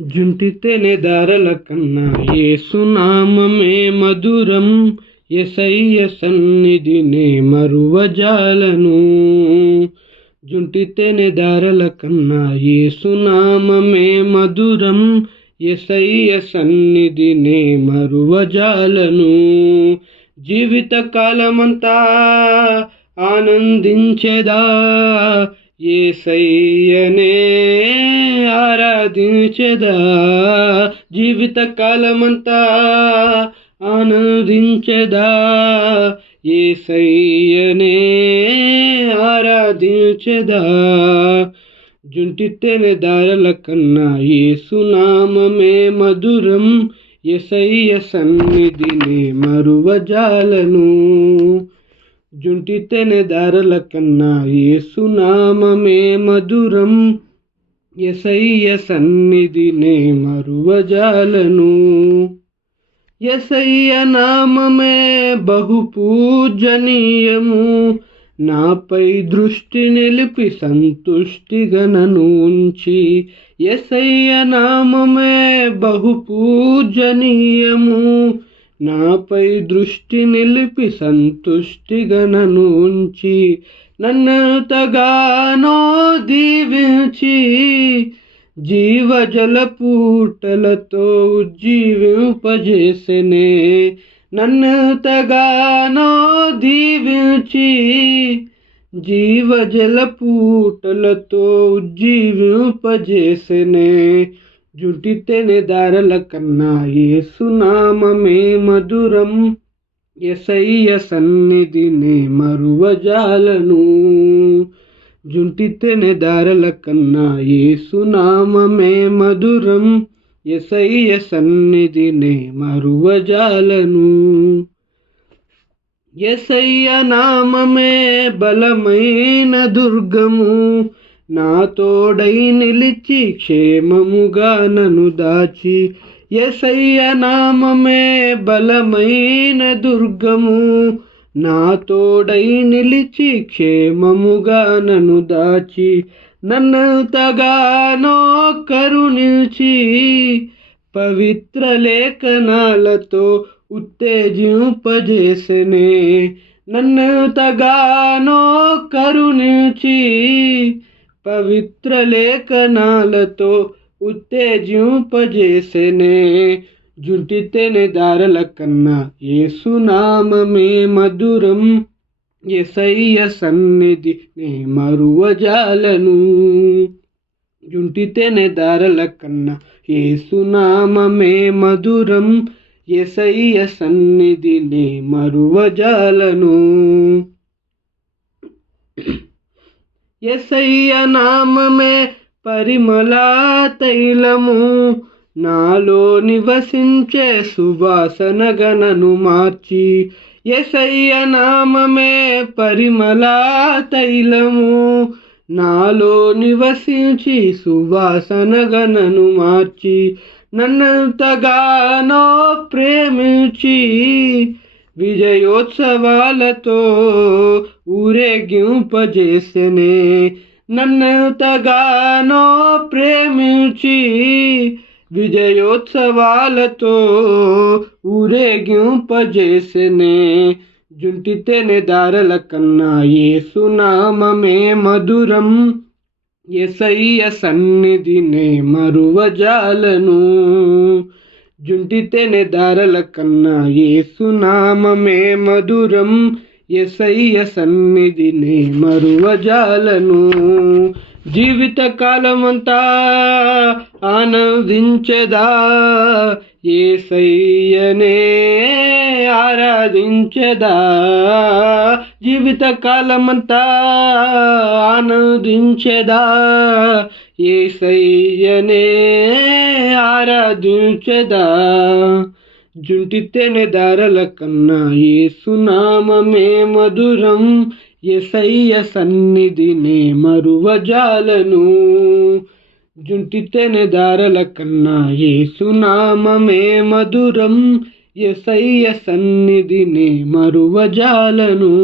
జుంటితేనే దారల కన్నా యేసునామమే మధురం, యేసయ్య సన్నిధినే మరువజాలను. జుంటితేనే దారల కన్నా యేసునామమే మధురం, యేసయ్య సన్నిధినే మరువజాలను. జీవిత కాలమంతా ఆనందించెదా, యేసయ్యనే ఆరాధించెదా. జీవిత కాలమంతా ఆనందించెదా, యేసయ్యనే ఆరాధించెదా. జుంటితేనే దారల కన్నా యేసునామమే మధురం, యేసయ్య సన్నిధిని మరువజాలను. జుంటితేనే దారల కన్నా యేసునామమే మధురం, యేసయ్య సన్నిధినే మరువజాలను. యేసయ్య నామమే బహు పూజనీయము, నాపై దృష్టి నిలిపి సంతుష్టిగా నన్ను ఉంచి. యేసయ్య నామమే బహు పూజనీయము, నాపై దృష్టి నిలిపి సంతుష్టిగా నన్ను ఉంచి. నన్నెంతగానో దీవించి జీవజల పూటలతో ఉజ్జీవింపజేసెనే. నన్నెంతగానో దీవించి జీవజల పూటలతో ఉజ్జీవింపజేసెనే. జుంటితేనే దారల కన్నా యేసునామమే మధురం, యేసయ్య సన్నిధినే మరువజాలను. జుంటితేనే దారల కన్నా యేసునామమే మధురం, యేసయ్య సన్నిధినే మరువజాలను. యేసయ్య నామమే బలమైన దుర్గము, నా తోడై నిలిచి క్షేమముగా నన్ను దాచి. యేసయ్య నామమే బలమైన దుర్గము, నా తోడై నిలిచి క్షేమముగా నన్ను దాచి. నన్నెంతగానో కరుణించి పవిత్ర లేఖనాలతో ఉత్తేజింపజేసెనే. నన్నెంతగానో కరుణించి పవిత్ర లేఖనాలతో ఉత్తేజింపజేసెనే. జుంటితేనే దారల కన్నా యేసునామమే మధురం, యేసయ్య సన్నిధినే మరువజాలను. జుంటితేనే దారల కన్నా యేసునామమే మధురం, యేసయ్య సన్నిధినే మరువజాలను. యేసయ్య నామమే పరిమళ తైలము, నాలో నివసించే సువాసనగా నన్ను మార్చి. యేసయ్య నామమే పరిమళ తైలము, నాలో నివసించి సువాసనగా నన్ను మార్చి. నన్నెంతగానో ప్రేమించి విజయోత్సవాలతో ఊరేగింపజేసెనే. నన్నెంతగానో ప్రేమించి విజయోత్సవాలతో ఊరేగింపజేసెనే. జుంటితేనే దారల కన్నా యేసునామమే మధురం, యేసయ్య సన్నిధినే మరువజాలను. జుంటితేనే దారల కన్నా యేసునామమే మధురం, యేసయ్య సన్నిధినే మరువజాలను. జీవిత కాలమంతా ఆనందించెదా, యేసయ్యనే ఆరాధించెదా. జీవిత కాలమంతా ఆనందించెదా, యేసయ్యనే ఆరాధించెదా. జుంటితేనే దారల కన్నా యేసునామమే మధురం, యేసయ్య సన్నిధినే మరువజాలను. జుంటితేనే దారల కన్నా యేసునామమే మధురం, యేసయ్య సన్నిధినే మరువజాలను.